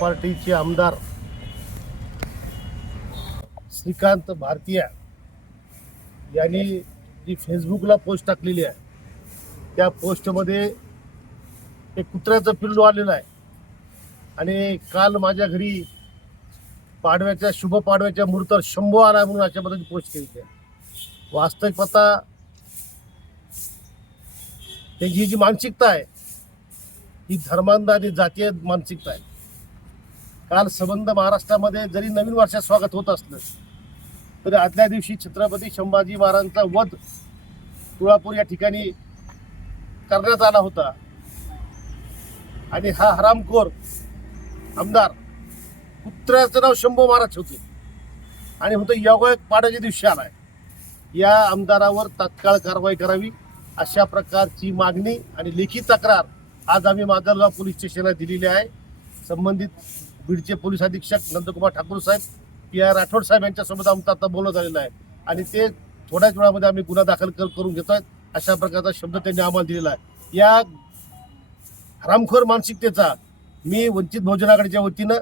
पार्टीचे आमदार श्रीकांत भारतीय यांनी जी फेसबुकला पोस्ट टाकलेली आहे त्या पोस्टमध्ये एक कुत्र्याचं पिल्लू आलेलं आहे. आणि काल माझ्या घरी पाडव्याच्या शुभ पाडव्याच्या मुहूर्तावर शंभू आला म्हणून अशा पद्धतीने पोस्ट केली आहे. वास्तविक पत्ता त्याची जी मानसिकता आहे ही धर्मांध आणि जातीय मानसिकता आहे. काल संबंध महाराष्ट्रामध्ये जरी नवीन वर्षात स्वागत होत असलं तरी आदल्या दिवशी छत्रपती संभाजी महाराजांचा वध तुळापूर या ठिकाणी करण्यात आला होता. आणि हा हरामखोर आमदार कुत्र्याचं नाव शंभू महाराज होते. आणि होतं योगायोग पाड्याच्या दिवशी आलाय. या आमदारावर तात्काळ कारवाई करावी अशा प्रकारची मागणी आणि लेखी तक्रार आज आम्ही माजलगाव पोलीस स्टेशनला दिलेली आहे. संबंधित बीडचे पोलीस अधीक्षक नंदकुमार ठाकूर साहेब पी आर राठोड साहेब यांच्यासोबत आमचं आता बोलणं झालेलं आहे. आणि ते थोड्याच वेळामध्ये आम्ही गुन्हा दाखल कर- करून घेतोय. अशा प्रकारचा शब्द त्यांनी आम्हाला दिलेला आहे. या हरामखोर मानसिकतेचा मी वंचित बहुजन आघाडीच्या वतीनं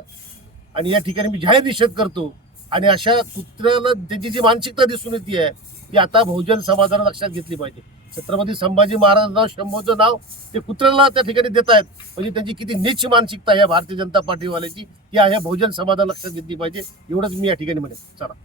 आणि या ठिकाणी मी जाहीर निषेध करतो आणि अशा कुत्र्याला त्याची जी मानसिकता दिसून येते आहे ती आता बहुजन समाजाला लक्षात घेतली पाहिजे. छत्रपती संभाजी महाराजांचं शंभूचं नाव ते कुत्र्याला त्या ठिकाणी देत आहेत. म्हणजे त्यांची किती नीच मानसिकता आहे या भारतीय जनता पार्टीवाल्याची ती आहे बहुजन समाजाला लक्षात घेतली पाहिजे. एवढंच मी या ठिकाणी म्हणेन. चला.